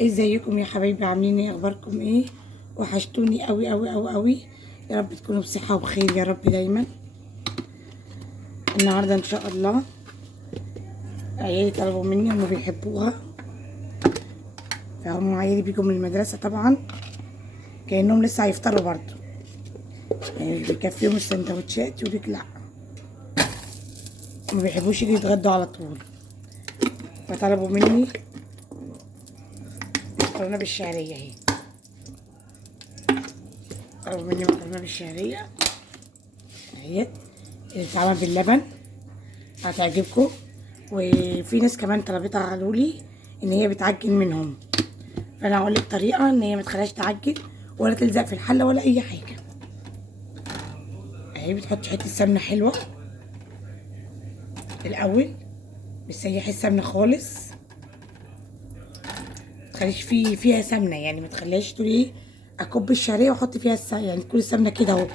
ازيكم يا حبايبي؟ عاملين ايه؟ اخباركم ايه؟ وحشتوني قوي قوي قوي قوي. يا رب تكونوا بصحه وبخير يا رب دايما. النهارده ان شاء الله عيالي طلبوا مني، هم بيحبوها، فهم عيالي بيجوا من المدرسه طبعا كانهم لسه هيفطروا برضه، يعني اللي بيكفيهم السندوتشات يقولك لا، ما بيحبوش يجوا يتغدوا على طول، فطلبوا مني مكرونه بالشعريه اهي. طلبوا مني مكرونه بالشعريه اهيت اللي بتتعمل باللبن، هتعجبكم. وفي ناس كمان طلبتها قالوا لي ان هي بتعجن منهم، فانا هقول لك طريقه ان هي ما تخليهاش تعجن ولا تلزق في الحله ولا اي حاجه. اهي بتحطي حته سمنه حلوه الاول، بتسيحي السمنه خالص، ما تخليش فيها سمنه، يعني ما تخليهاش تقولي ايه اكب الشعريه واحط فيها يعني كل السمنه كده اهو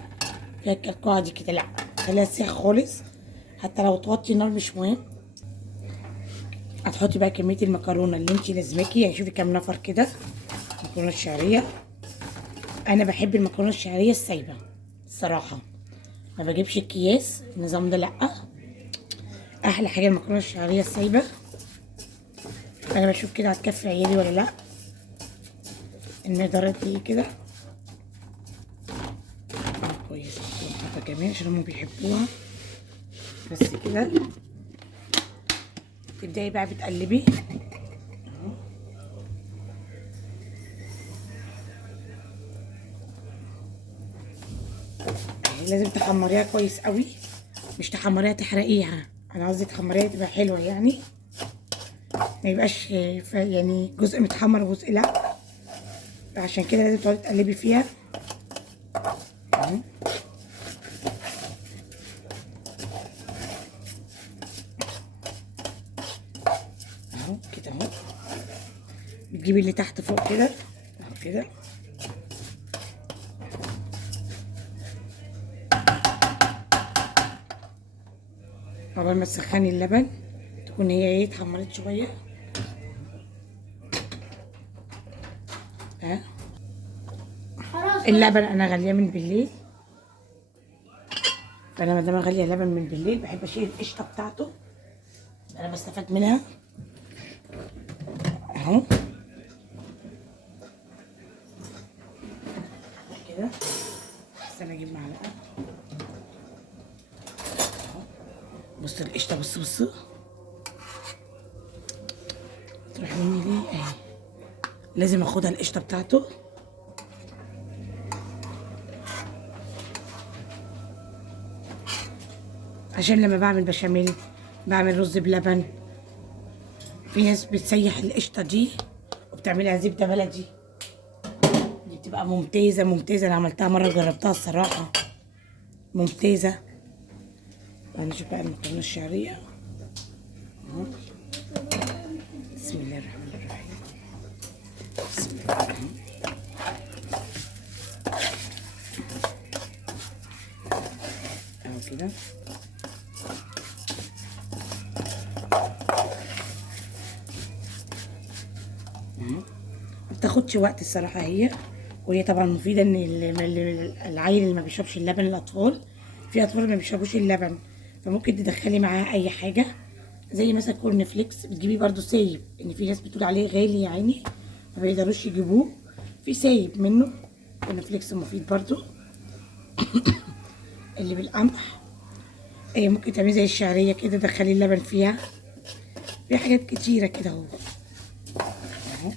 فيها الكلكوعه دي كده، لا خليها تسيح خالص، حتى لو توطي النار مش مهم. هتحطي بقى كميه المكرونه اللي انت لازماكي، يعني شوفي كام نفر كده. مكرونه الشعريه، انا بحب المكرونه الشعريه السايبه الصراحه، ما بجيبش الكياس النظام ده، لا، احلى حاجه المكرونه الشعريه السايبه. انا بشوف كده هتكفي عيالي ولا لا، المقدار قد ايه كده. كويس، حاطه كمان عشان هم بيحبوها. بس كده تبداي بقى بتقلبي لازم تحمريها كويس قوي، مش تحمريها تحرقيها، انا قصدي تحمريها تبقى حلوه، يعني ما يبقاش يعني جزء متحمر وجزء لا، عشان كده لازم تقعدي تقلبي فيها اهو. اهو كده اهو، بتجيبي اللي تحت فوق كده اهو كده، عقبال ما تسخني اللبن تكون هي ايه اتحمرت شويه. ها، اللبن انا غاليه من بالليل، فانا ما دام غاليه لبن من بالليل بحب اشيل القشطه بتاعته، انا بستفاد منها اهو كده. بس انا اجيب معلقه اهو، بص القشطه، بص تروح مني ليه اهي، لازم اخدها القشطه بتاعته عشان لما بعمل بشاميل، بعمل رز بلبن، في ناس بتسيح القشطه دي وبتعملها زبده بلدي، دي بتبقى ممتازه ممتازه، انا عملتها مره جربتها الصراحه ممتازه. هنشوف بقى المكرونه الشعريه اهو. بسم الله الرحمن الرحيم، بسم الله الرحمن اهو كده. ما بتاخدش وقت الصراحه هي، وهي طبعا مفيده ان العيل اللي ما بيشربش اللبن، الاطفال، في اطفال ما بيشربوش اللبن، فممكن تدخلي معاه اي حاجه زي مثلا كورن فليكس، بتجيبيه برده سايب، ان في ناس بتقول عليه غالي يا عيني ما بيقدروش يجيبوه، في سايب منه كورن فليكس مفيد برده اللي بالقمح. ممكن تعملي زي الشعريه كده، دخلي اللبن فيها، في حاجات كتيره كده اهو اهو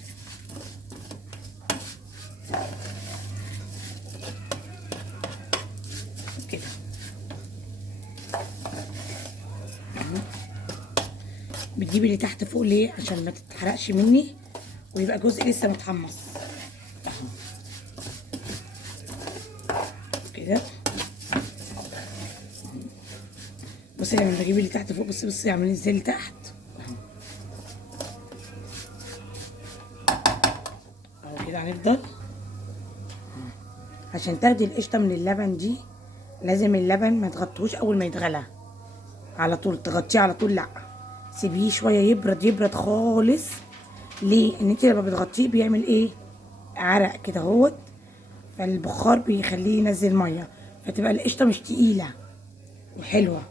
كده. بتجيبي اللي تحت فوق ليه؟ عشان ما تتحرقش مني ويبقى جزء لسه متحمص كده. بصي لما بجيب اللي تحت فوق، بصي عاملين ازاي اللي تحت اهو كده. هنفضل عشان تاخدي القشطه من اللبن دي لازم اللبن ما تغطوش اول ما يتغلى على طول، تغطيه على طول لا، سيبيه شويه يبرد خالص ليه؟ ان انت لما بتغطيه بيعمل ايه؟ عرق كده اهوت، فالبخار بيخليه ينزل ميه، فتبقى القشطه مش تقيله وحلوه.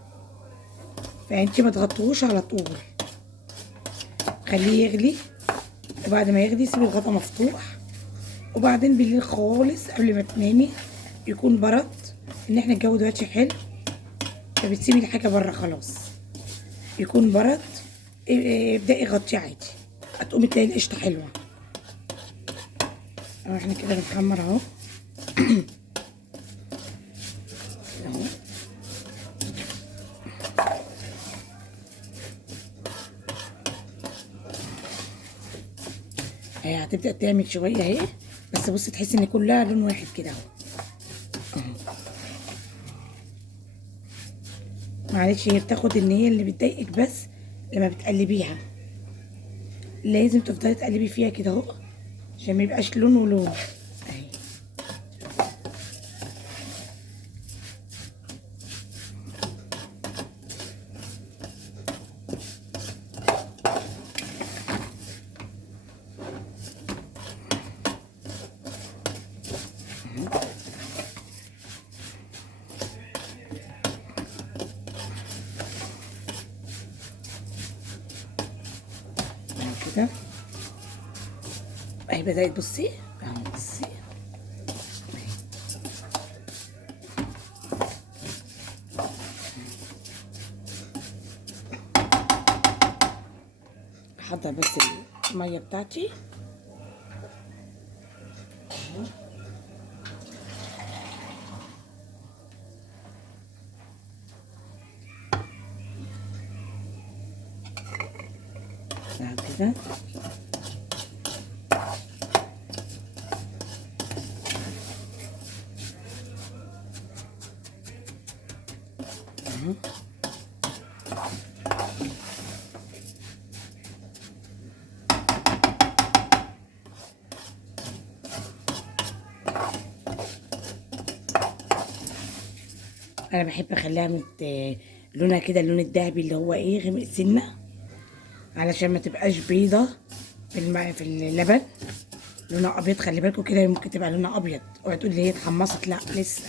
فانت ما تغطوهوش على طول، خليه يغلي، وبعد ما يغلي سيبي الغطا مفتوح، وبعدين بالليل خالص قبل ما تنامي يكون برد، ان احنا الجو دلوقتي حلو، فبتسيبي الحاجه بره خلاص، يكون برد، ابدأي غطيه عادي، هتقومي تلاقي القشطه حلوه. اهو احنا كده بنحمر اهو. اهو هي هتبدأ تعمل شويه اهي، بس بصي تحسي ان كلها لون واحد كده اهو. معلش هي بتاخد ان هي اللي بتضايقك بس لما بتقلبيها، لازم تفضلي تقلبي فيها كده اهو عشان ما يبقاش لون ولون اهي. كده اهي بدأت، بصي اهو، بصي احضر بس الميه بتاعتي. بعد كده انا بحب اخليها لونها كده اللون الذهبي اللي هو ايه، غامق سنه، علشان ما تبقاش بيضه في الماء في اللبن، لونها ابيض. خلي بالكوا كده ممكن تبقى لونها ابيض، اوعي تقولي هي اتحمصت، لا لسه،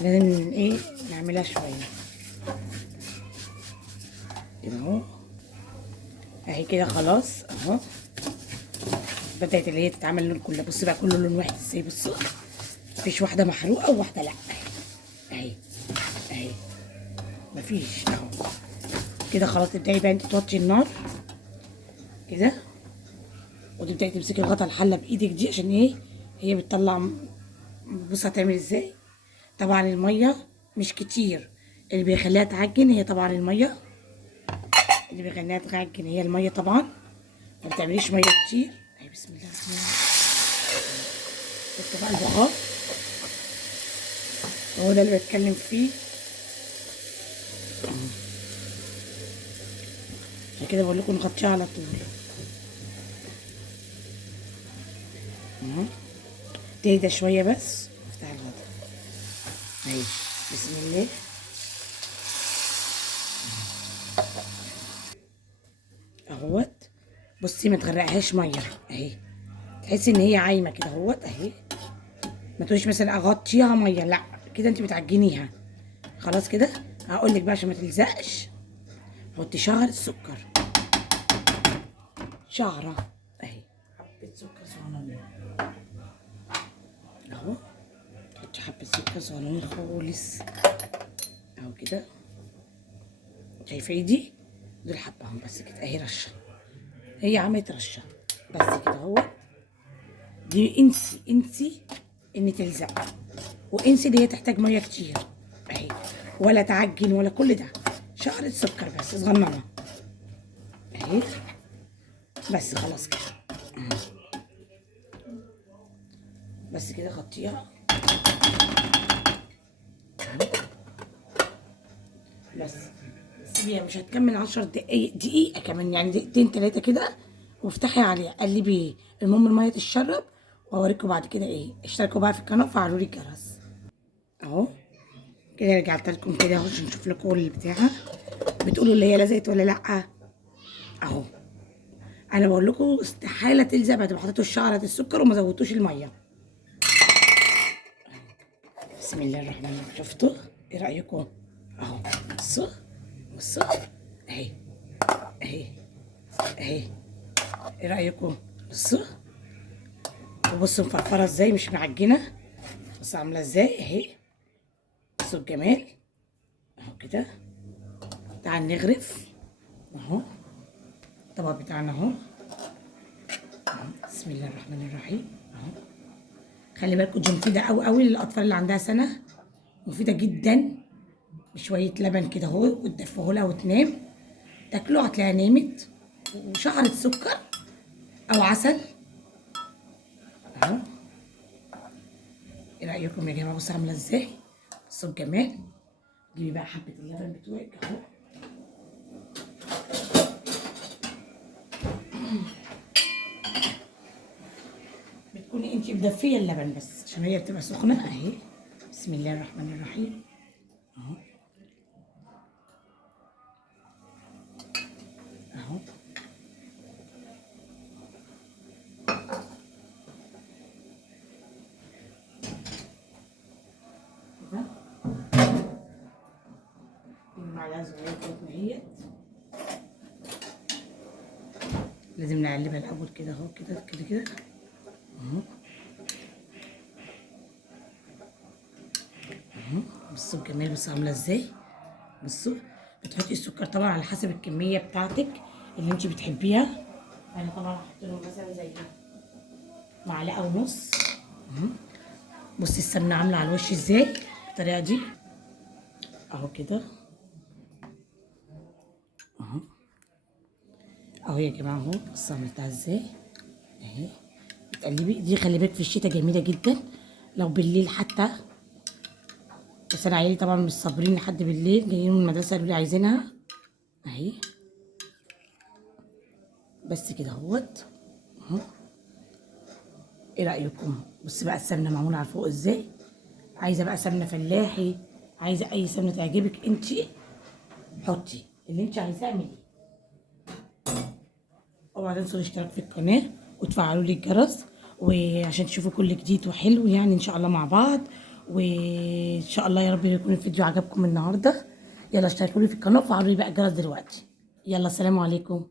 لازم ايه نعملها شويه كده اهو. اهي كده خلاص اهو، بدأت اللي هي تتعمل لون كله. بصي بقى كله لون واحد ازاي، بصوا مفيش واحده محروقه وواحده لا، اهي اهي مفيش اهو كده خلاص. تبدأي بقى انت توطي النار كده، وتبدأي تمسكي الغطا الحله بايدك دي، عشان ايه هي بتطلع. بص هتعمل ازاي. طبعا الميه مش كتير، اللي بيخليها تعجن هي طبعا الميه، اللي بيخليها تعجن هي الميه طبعا، ما بتعمليش ميه كتير. اهي بسم الله الرحمن الرحيم. بصوا بقى البخار، هو ده اللي بتكلم فيه. عشان كده بقول لكم نغطيها على طول اهو. تهدى شويه بس، افتح الغطا اهي بسم الله اهوت. بصي ما تغرقهاش ميه اهي، تحسي ان هي عايمه كده اهوت اهي. ما تقوليش مثلا اغطيها ميه، لا كده انت بتعجنيها. خلاص كده هقول لك بقى عشان ما تلزقش، حطي شعر سكر، شعره اهي، حبه سكر صغننين اهو، تحطي حبه سكر صغننين خالص اهو كده. شايفه ايدي دول حبهم بس كده اهي، رشه، هي عملت رشه بس كده اهو. دي انسي انسي ان تلزق، وانسي ان هي تحتاج ميه كتير اهي، ولا تعجن ولا كل ده، شعرة سكر بس صغننه اهي، بس خلاص كده بس كده غطيها بس. سيبيها مش هتكمل 10 دقايق، دقيقة كمان يعني، دقيقتين تلاتة كده، وافتحي عليها قلبي. المهم المية تتشرب، واوريكم بعد كده ايه. اشتركوا بقى في القناة وفعلوا لي الجرس اهو. كده رجعت لكم كده اهو عشان نشوف لكم البتاعة، بتقولوا اللي هي لزقت ولا لأ اهو. انا بقول لكم استحاله تلزق، هتبقى حطيتوا الشعره السكر وما زودتوش الميه. بسم الله الرحمن الرحيم. شفتوا؟ ايه رايكم؟ اهو بصوا بصوا، اهي اهي اهي. ايه رايكم؟ بصوا، وبصوا مفرفره ازاي، مش معجنه. بصوا عامله ازاي اهي. بصوا الجمال اهو كده. تعال نغرف اهو الطبق بتاعنا اهو. بسم الله الرحمن الرحيم اهو. خلي بالكم دي مفيده قوي قوي للاطفال اللي عندها سنه، مفيده جدا. بشويه لبن كده اهو وتدفوه لها وتنام، تاكله هتلاقيها نامت. وشعرة سكر او عسل اهو. ايه رايكم يا جماعه؟ بصوا عامله ازاي، بصوا الجمال. جيبي بقى حبه اللبن بتوعك اهو. بتكوني انت مدفيه اللبن بس عشان هي بتبقى سخنه اهي. بسم الله الرحمن الرحيم اهو اهو. كده معلقه صغيره كده اهيت. لازم نقلبها الاول كده اهو، كده كده كده اهو اهو. بصوا الجمال، بصوا عامله ازاي. بصوا بتحطي السكر طبعا على حسب الكميه بتاعتك اللي انت بتحبيها. انا طبعا هحط له مثلا زي معلقه ونص اهو. بصي السمنه عامله على الوش ازاي بالطريقه دي اهو كده اهو اهو يا جماعه اهو. بصوا عملتها ازاي اهي. بتقلبي دي، خلي بالك في الشتاء جميله جدا لو بالليل حتى. بس انا عيالي طبعا مش صابرين لحد بالليل، جايين من المدرسه قالوا لي عايزينها اهي. بس كده اهوت اهو. ايه رايكم؟ بص بقى السمنه معموله على فوق ازاي. عايزه بقى سمنه فلاحي، عايزه اي سمنه تعجبك انت حطي اللي انت عايزاه اعمليه. اوعوا تنسوا الاشتراك في القناه وتفعلوا لي الجرس، وعشان تشوفوا كل جديد وحلو يعني ان شاء الله مع بعض. وان شاء الله يا رب يكون الفيديو عجبكم النهارده. يلا اشتركوا لي في القناه وفعلوا لي بقى الجرس دلوقتي. يلا السلام عليكم.